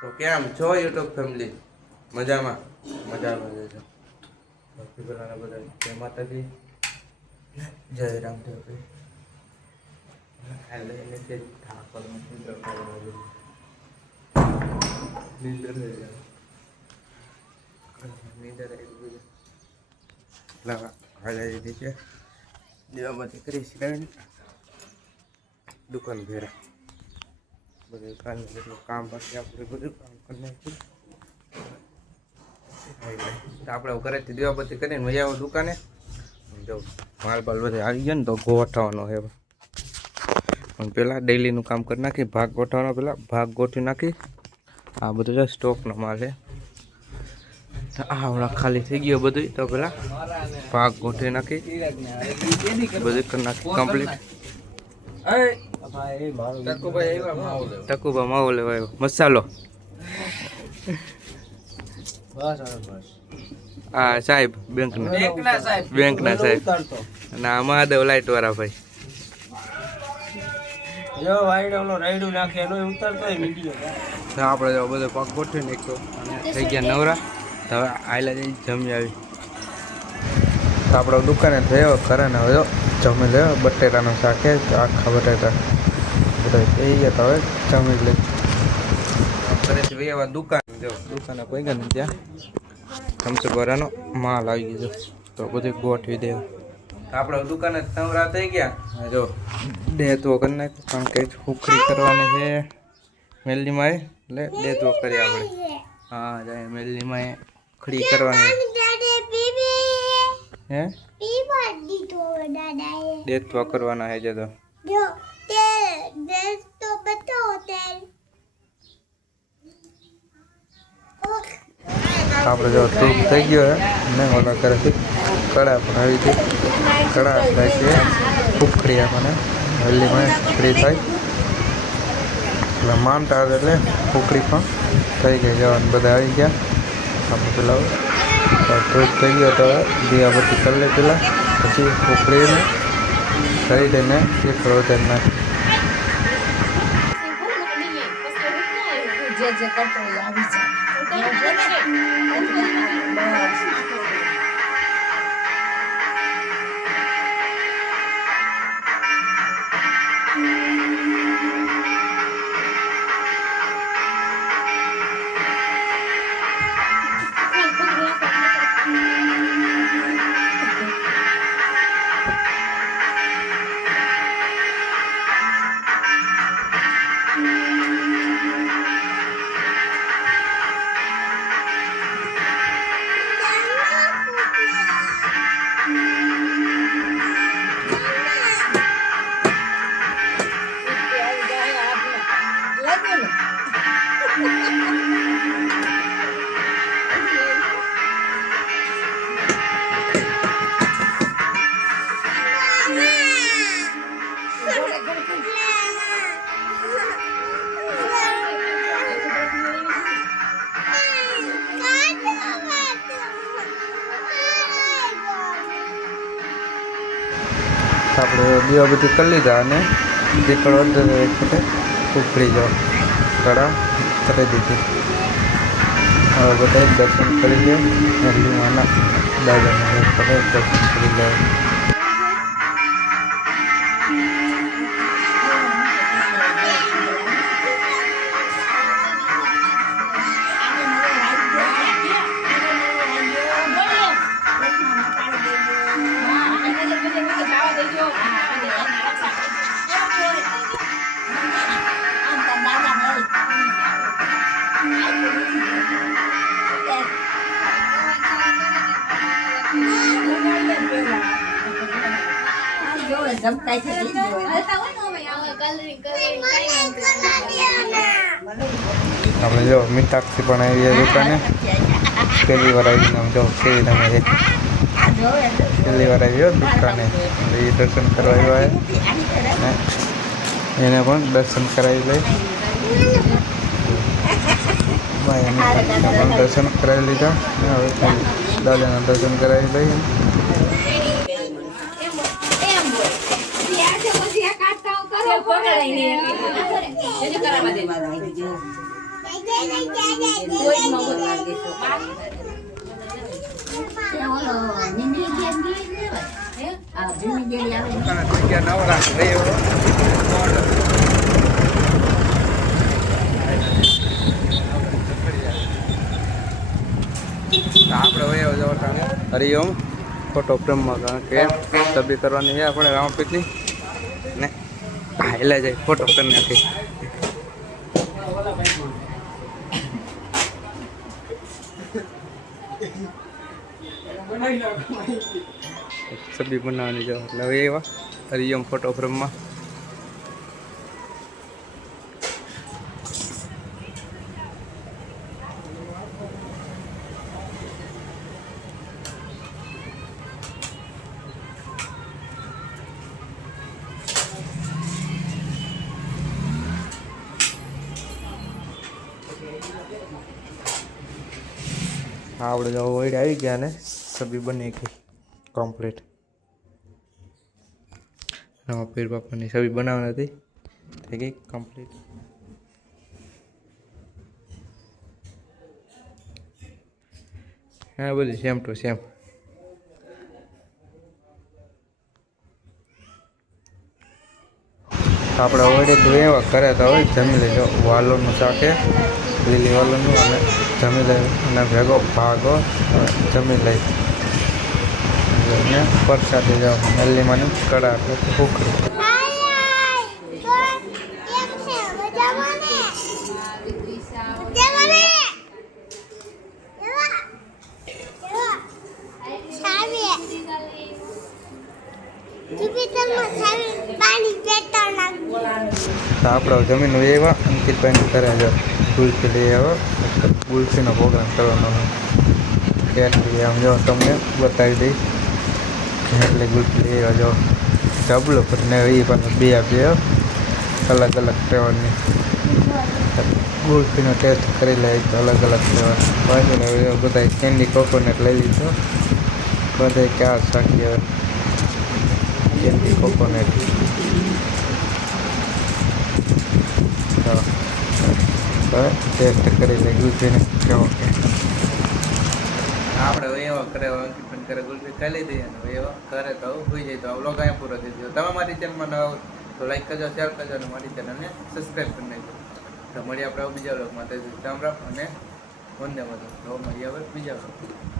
તો કેમ છો યુટ્યુબ ફેમિલી? મજામાં મજામાં છે. ભક્તિ પેલા બધા જય માતાજી, જય રામદેવ. દીવાબત્તી કરી દુકાન ભેરા બધું કામ બાકી આપણે બધું કામ કરી નાખ્યું. આપણે ઘરેથી દીવાબત્તી કરીને મજા આવે દુકાને. જો માલ બાલ બધે આવી ગયો ને તો ગોઠવવાનો છે. પણ પહેલાં ડેલીનું કામ કરી નાખી, ભાગ ગોઠવવાનો. પહેલાં ભાગ ગોઠવી નાખી. આ બધું છે સ્ટોકનો માલ છે. આ હમણાં ખાલી થઈ ગયો બધું, તો પેલા ભાગ ગોઠવી નાખી, બધું કરી નાખી કમ્પ્લીટ. ટકુભા માવો લેવા આવ્યો, મસાલો. હા સાહેબ, બેંકના સાહેબ. અને આ મહાદેવ લાઈટ વાળા ભાઈ. આપણે જો બધો પાક ગોઠવી નાખ્યો અને થઈ ગયા નવરા. હવે આયલા જઈ જમી આવી. તો આપણે દુકાને થયો ઘરે ને હવે જમી લે. બટેટાનું શાક છે, આખા બટેટા બધા થઈ ગયા. તો હવે જમી લે. ઘરેથી ભાઈ આવા દુકાન જો દુકાને કોઈ ગયા ને ત્યાં થમ્સઅપવાળાનો માલ આવી ગયો. તો બધું ગોઠવી દે. આપણે દુકાને નવરા થઈ ગયા. જો ડેતો કરી નાખ્યો, કારણ કે હુકરી કરવાની છે મેલડીમાં. એટલે ડેતો કરી આપણે. હા જાય મેલડીમાં ખડી કરવાની હે, ડેતો કરવાના છે. તો આપણે જો ધૂપ થઈ ગયો હે ને ઓલા કરેથી કડા પણ આવી ગઈ. કડા થાય છે ઉખડી આપણને હલ્દીમાં ઉખડી થાય એટલે માનતા આવે એટલે ઉખડી પણ થઈ ગઈ. જવાનું બધા આવી ગયા. આપણે પેલા ધૂપ થઈ ગયો તો દીવાબત્તી કરી લે પેલા, પછી ઉખડીને કરી દઈને એકડો તેલ નાખી. આપણે દીવાબત્તી કરી લીધા અને દીકડો એક વખતે ઉખડી જાઓ કડા કરી દીધી. હવે બધા દર્શન કરી લે. મેરલીમાના દાદાના એક વખતે દર્શન કરી લે. આપણે જો મીઠાક્ષી પણ આવી દુકાને. પહેલી વાર આવીને જો કેવી તમે છે. પહેલી વાર આવી દુકાને એ દર્શન કરવા આવ્યા ને એને પણ દર્શન કરાવી લઈ. પણ દર્શન કરાવી લીધા. હવે દાદાના દર્શન કરાવી લઈએ. આપણે વયો જવા હરિઓમ ફોટો ફ્રેમમાં કારણ કે સભી કરવાની છે આપણે રામપીઠની ને હાઈલા જાય ફોટો કરી નાખી સભી બનાવવાની જાવ એટલે હવે એવા હરિઓમ ફોટો ફ્રેમમાં આપણે જો ઓઈડ આવી ગયા ને સબ્જી બની ગઈ કમ્પ્લીટ રામા પીર બાપાની સબ્જી બનાવવાની હતી થઈ ગઈ કમ્પ્લીટ હા બધી સેમ ટુ સેમ આપણે ઓઈડે તો એવા કરે તો હોય જમી લેજો વાલોનું શાકે લીલી વાલોનું અને જમી લઈ અને ભેગો ભાગો જમી લઈ પરસાદી જાઓ નલ્લીમાંની કડા ઉખડી આપણે જમીન એવા અંકિતભાઈને કરે છે ગુલ્ફી લઈ આવો ગુલ્ફીનો પ્રોગ્રામ કરવાનો હોય કેટલી આમ જો તમને બતાવી દઈશ કેટલી ગુલ્ફી લઈ આવ્યા જો ડબલો કરીને એ પાછા બે આપીએ અલગ અલગ ફ્લેવરની ગુલ્ફીનો ટેસ્ટ કરી લે તો અલગ અલગ ફ્લેવર બાજુને બધા કેન્ડી કોકોનટ લઈ લીધો બધા ક્યાં શાકી હવે કેન્ડી કોકોનટ ટેસ્ટ કરી લે ગુલ્ફીને કેવો કે આપણે એવા કરે પણ કરે ગુલ્ફી ખાઈ લીધી અને એવા કરે તો હોઈ જાય તો વ્લોગ અહીંયા પૂરો થઈ ગયો તમે મારી ચેનલમાં નવા તો લાઈક કરજો શેર કરજો અને મારી ચેનલને સબસ્ક્રાઈબ કરી નાખજો તો મળીએ આપણે બીજા વ્લોગમાં રામ રામ અને વંદે માતરમ તો મળીએ હવે બીજા વ્લોગ